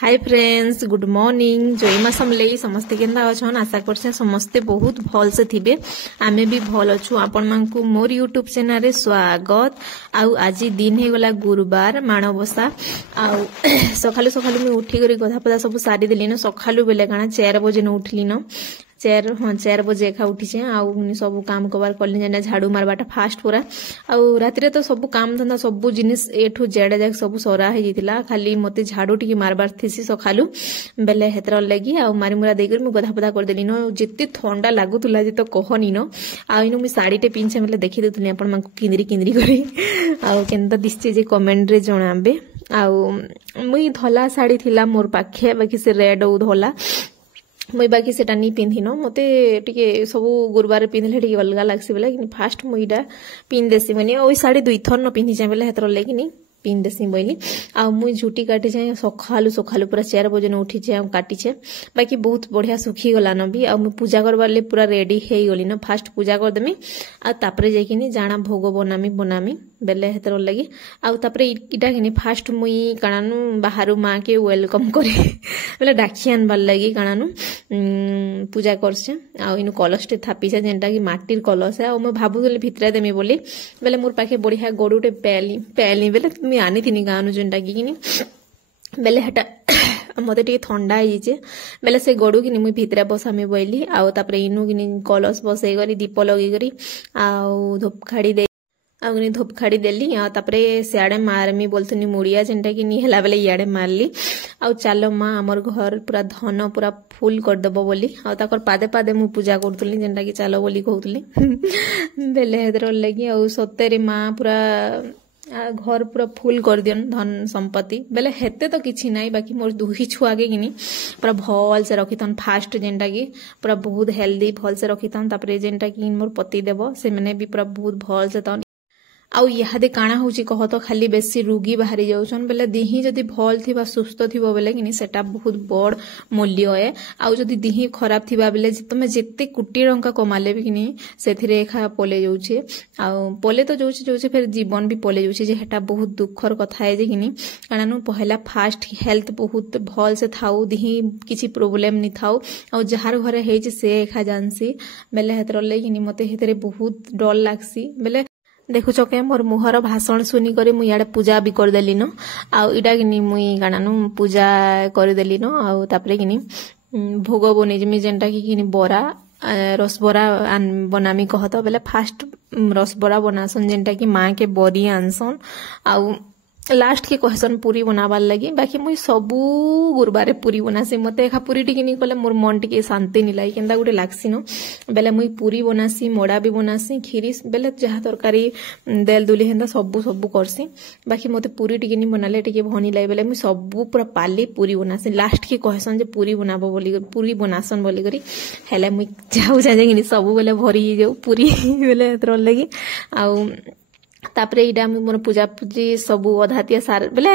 हाय friends, good morning. जयमा समले समस्ते केंदा अछन। आशा करछे समस्ते बहुत भल से थिबे। आमे भी भल अछु। आपण मानकु मोर यूट्यूब चैनल रे स्वागत। आउ आज दिन हे गला गुरुवार माणबसा। आउ सखालु सखालु मैं उठी करी गधा पदा सब सारी देली न। सखालु बेले काना 4 बजे न उठली न। 4 बजे एखा उठी छे। आउ सब काम कबार करली जेना झाड़ू मारबाटा फास्ट पूरा। आउ राति रे तो सब काम धंदा सब जिनिस ए ठू जेड जाक सब सरा हे जितिला। खाली मते झाड़ू टिके मारबार थिसी सखालु बेले हेतर लगी। आउ मारी मुरा देकर मु गधा पदा कर देली न। जित्ते ठंडा लागुतुला जे तो कहनी न। आउ इनु मु साड़ीटे पिंछे बेले देखि देतुनी आपण मानकु किंदरी किंदरी करी। आउ केनता दिसचे जे कमेंट रे जणाबे। आउ मुई धला साड़ी थिला मोर पाखे, बाकी से रेड ou धला मुई बाकी सेटा नहीं पिंधिन। मते टिके सब गुरुवार पिंधले टिके अलगा लागसी बेला, कि फास्ट मुईटा पिन देसी मनी। ओई साड़ी 2 थर न पिंधि जाय बेला हेतर लेकिन पिन देसी बोली। आ मुई झुटी काटी जाए सखालु सखालु पूरा 4 बजे न उठी छे। काटी छे बाकी बहुत बढ़िया सुखी गला न भी। आ मु पूजा करबार ले पूरा रेडी हे गली न। फास्ट पूजा कर देमी आ तापरे जाय किनी जाना भोग बनामी बेले हेतर लगी। आ तापरे इटा किनी फास्ट मुई कानानु बाहरु मां के वेलकम करे बेले डाकी आनबार लगी कानानु पूजा करछे। आ इनु कलशटे थापी छे जेंटा कि माटीर कलश है। आ मु भाबुले भितरा देमी बोली बेले मोर पाखे बढ़िया गोडुटे पैली बेले मी आनी थिनी गानु जेंटा कि बेले हेटा मते टिके ठंडा आइजे बेले से गडु किनी मुई भितरा बसामी बोइली। आउ तापरे इनु किनी कलश बसै करी दीप लगे करी आउ धूपखाड़ी दे आउनी धूपखाड़ी देली। आ तापरे सियाडे मारमी बोलथुनी मुड़िया जेंटा कि नी हला बेले इयाडे मारली। आउ चालो मां हमर घर पूरा धन पूरा फुल कर दबो बोली। आ ताकर पादे पादे मु पूजा करथुली जेंटा कि चालो बोली कहथुली बेले हेदर लगी। आउ सतेरे मां पूरा घर पूरा फुल कर दियन धन संपत्ति बेले हेते तो किछि नाही। बाकी मोर दुही छुआ के किनी पूरा भल से रखितन फास्ट जेंटा कि पूरा बहुत हेल्दी भल से रखितन। तापरे जेंटा कि मोर पति देव से माने भी पूरा बहुत भल से तन। आउ इहादे काना होची कह तो खाली बेसी रोगी बाहरी जाउछन बेले दिही जदी भल थिबा सुस्थ थिबो बेले किनी सेटा बहुत बड़ मूल्य है। आउ जदी दिही खराब थिबा बेले तमे जेते कोटी टंका कमाले भी किनी सेथिरे एखा पले जाउछे। आउ पले तो जाउछे फिर जीवन भी पले जाउछे जे हेटा बहुत दुखर कथा है जे किनी कानानु पहला फास्ट हेल्थ बहुत भल से थाउ दिही किछि प्रॉब्लम नि थाउ। आउ जहार घरे हे जे से एखा जानसी बेले हेतर ले किनी मते हेतरे बहुत डर लागसी। बेले देखु चके मोर मुहर भाषण सुनी करे मुई याडे पूजा भी कर देली न। आउ इडा किनी मुई गानानु पूजा कर देली न। आउ तापरे किनी भोग बने जमी जेंटा कि किनी बरा रसबरा बनामी कहत बेले फास्ट रसबरा बनासन जेंटा कि मां के बरी आनसन। आउ लास्ट के कहसन पूरी बनाबार लगी। बाकी मुई सबू गुरुवारे पूरी बनासी। मते एखा पूरी टिके नी कले मोर मन टिके शांति नी लाई केंदा गुटे लागसी न। बेले मुई पूरी बनासी, मोड़ा भी बनासी, खीरी बेले जहा तरकारी देल दुली हेंदा सबू करसी। बाकी मते पूरी टिके नी बनाले टिके भनी लाई बेले मुई सबू पूरा पाली पूरी बनासी। लास्ट के कहसन जे पूरी बनाबो बोली पूरी बनासन बोली करी हेले मुई जाऊ जाई सबू बेले भरी जाऊ पूरी बेले एतर लगी। आउ तापरे इडा मोर पूजा पूजी सबू अधातिया सार बेले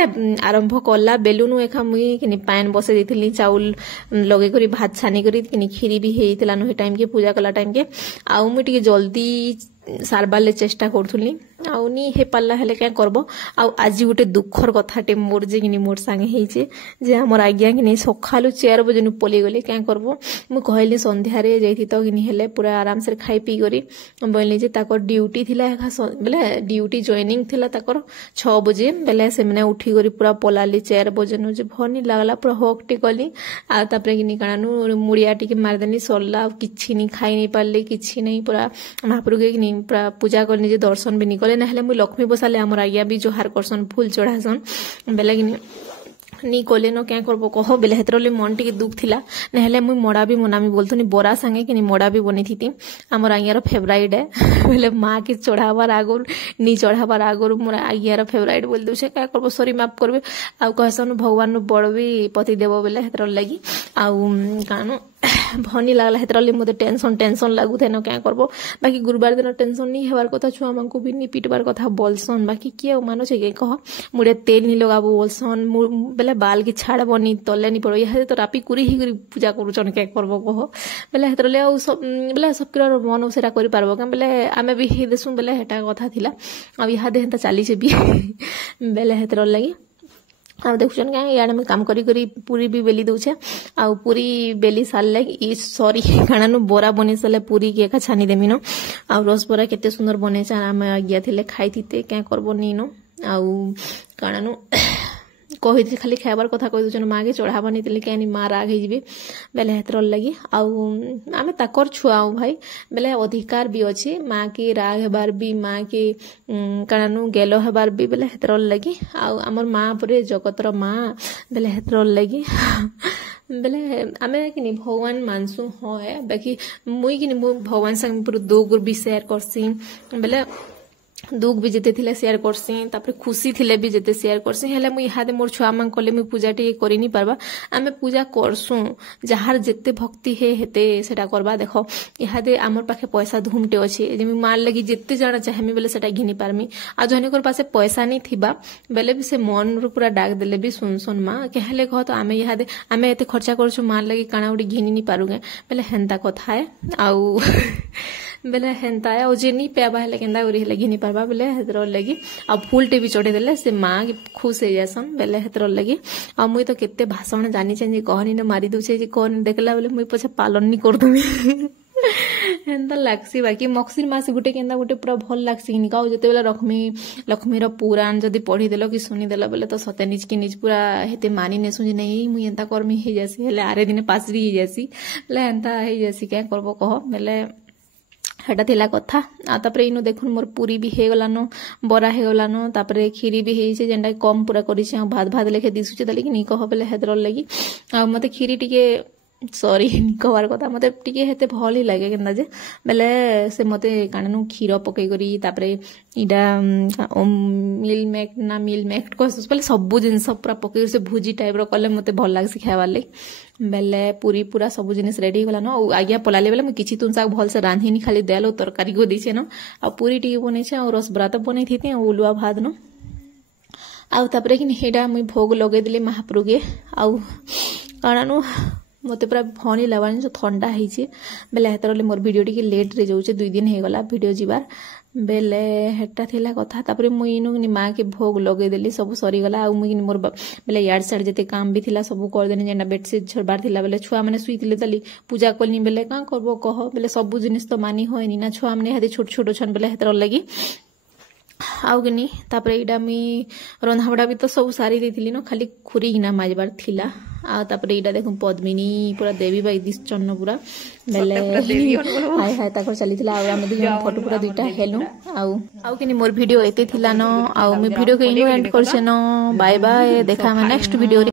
आरंभ कला बेलुनु एखा मुई किनी पान बसे देथिली चाउल लगे करी भात छानी करी किनी खीरी भी हेइतला नो हे टाइम के पूजा कला टाइम के। आउ मुई टिके जल्दी सारबाले चेष्टा करथुली आउ नी हे पाला हेले क्या करबो। आउ आज गुटे दुखर कथाटे मोर जे किनी मोर संगे हेइचे जे हमर आज्ञा किनी सखालु 4 बजे नु पले गले क्या करबो। मु कहली संध्या रे जैथि तो किनी हेले पूरा आराम से खाई पी करी बोलली जे ताकर ड्यूटी थिला एखा बेले ड्यूटी जॉइनिंग थिला ताकर 6 बजे बेले से मने उठी करी पूरा पलाली 4 बजे नु जे भनी लागला पूरा हकटे कली। आ तापरे किनी कानानु मुड़िया टिके मार देनी सरला किछि नी खाई नहीं पारले किछि नहीं पूरा महाप्रभु के किनी पूरा पूजा करनी जे दर्शन भी निकले ना हेले मुई लक्ष्मी बसाले हमर आज्ञा भी जोहार करसन फूल चढ़ासन बेले किनी नी कोले न क्या करबो कह बेले हेतरले मन टिके दुख थिला न हेले मुई मोड़ा भी मनामी बोलथुनी बरा संगे किनी मोड़ा भी बनी थी हमर आज्ञार फेवराइट है। बेले मां के चढ़ाबार आगुर नी चढ़ाबार आगुर मोर आज्ञार फेवराइट बोल दउछे क्या करबो सॉरी माफ करबे। आउ कहसन भगवान नु बड़ भी पति देव बेले हेतर लगी। आउ कानो भनी लागला हेतरले मते टेंशन लागु थे न क्या करबो। बाकी गुरुवार दिन टेंशन नी हेबार कथा छुआ मानकु भी नी पिटबार कथा बोलसन। बाकी किए मानो छे के कह मुड़े तेल नी लगाबो बोलसन बेले बाल की छाड़बो नी तले नी पड़ो इहा तो रापी कुरी ही पूजा करूचन क्या करबो कह बेले हेतरले आ सब बेले सबकर मन सेटा करि पारबो का बेले आमे भी ही देसु बेले हेटा कथा थिला आ इहा देहता चाली छे भी बेले हेतर लगी आ देखुन क्या इे मुझे काम करी करी पूरी भी बेली दौचे आ पूरी बेली सारे सरी काणु बोरा बनी सारे पूरी की एका छानी देमी नो आ रस बोरा केते सुंदर बने आम आज्ञा थे खाई थी क्या करब नहीं नो आउ काणु कही खाली खाइबार कथा कही दून माँ के चढ़ावा नहीं क्या माँ राग हो बेले हेतर लगी आम ताकर छुआ भाई बेले अधिकार भी अच्छी माँ के राग हेबार भी माँ के काणु गेल हेबार भी बेले हेतर लगी आमर माँ पर जगतर माँ बेले हेतर लगी बेले आम कि भगवान मानसु हाँ है बाकी मुई कि भगवान संग पूरा दुख भी शेयर करसी बेले दुख भी जिते थिले शेयर करसी तापर खुशी थिले भी जिते शेयर करसी हेले मु इहादे मोर छुआ मान कले मु पूजा टी करि नि पारबा आमे पूजा करसु जहार जिते भक्ति है हेते सेटा करबा देखो इहादे हमर पाखे पैसा धुमटे अछि जे मु मार लगी जिते जाना चाहेमी बेले सेटा घिनि पारमी आ जनेकर पासे पैसा नहीं थिबा बेले भी से मन रो पूरा डाक देले भी सुन सुन मां के हेले कह तो आमे इहादे आमे एते खर्चा करछु मार लगी काना उडी घिनि नि पारुगे बेले हेंता कथा है आउ बेले हेन्ता है जे नहीं पेबा हेले केंदा उरी हेले घिनि पारबा बेले हेतर लगी आ फूल टे भी चढ़े देले से माँ खुश हो जासन बेले हेतर लगी आ मुई तो केते भाषण जानी जे कहनी न मारी दूचे जे कहनी देखला बेले मुई पछे पालन नहीं कर दूमी हेन्ता लागसी बाकी मक्सिर मास गुटे केंदा गुटे पूरा भल लागसी नि काउ जते बेला लक्ष्मी रो पुराण जदी पढ़ी देलो कि सुनी देलो बेले तो सते निज की निज पूरा हेते मानी ने सुनि नहीं मुई एंता कर्मी हे जासी हेले आरे दिने पासरी हे जासी ले एंता हे जासी क्या करबो कह बेले हेटा थिला कथा आ तापरे इनु देखुन मोर पूरी भी हे गलानो बरा हे गलानो तापरे खीरी भी हे जे जेंडा कम पूरा करी छै भात भात लेखे दिसुचे तले कि नी कह बेले हेदर लगी आ मते खीरी टिके सॉरी कहवार कथा मते टिके हेते भल ही लागे केनदा जे बेले से मते काननु खीर पकई करी तापरे इडा मिल मेक कहस बेले सब जिनस पूरा पकई से भुजी टाइप रो कले मते भल लागसी खाइबार ले बेले पूरी पूरा सब जिनिस रेडी गला न आज्ञा पलाले बेले किछि तुन साग भल से रांधिनी खाली देलो तरकारी को दिसे न आ पूरी टी बनै छै और रस बरात बनै थी उलुआ भात न आ तापरे कि हेडा मुई भोग लगे दिले महाप्रभु के आ काणानु मते पूरा फनी लागवानी जो ठंडा ହେଇଛି बेले हेतरले मोर वीडियो टी लेट रे जाउचे 2 दिन हे गला वीडियो जिबार बेले हेटा थिला कथा तापरे मुई इनु नि माँ के भोग लगे देली सब सरी गला आ मुई मोर बेले यार साइड जते काम भी थिला सब कर देनी जेंडा बेडशीट छड़बार थिला बेले छुआ माने सुई थिले तली पूजा करनी बेले का करबो कह बेले सब जिनिस तो मानी होयनी ना छुआ माने हदे छोट छोट छन बेले हेतर लगी आउ गनी तापरे इडा मी रंधा बड़ा भी तो सब सारी देथिली न खाली खुरी गिना माजबार थिला आ तापरे इडा देखु पद्मिनी पूरा देवी बाई दिस चन्न पूरा बेले हाय हाय ताकर चली थिला आ हम दी फोटो पूरा दुईटा हेलु आउ किनी मोर वीडियो एते थिला न आउ मी वीडियो के एंड करछे न बाय बाय देखा हम नेक्स्ट वीडियो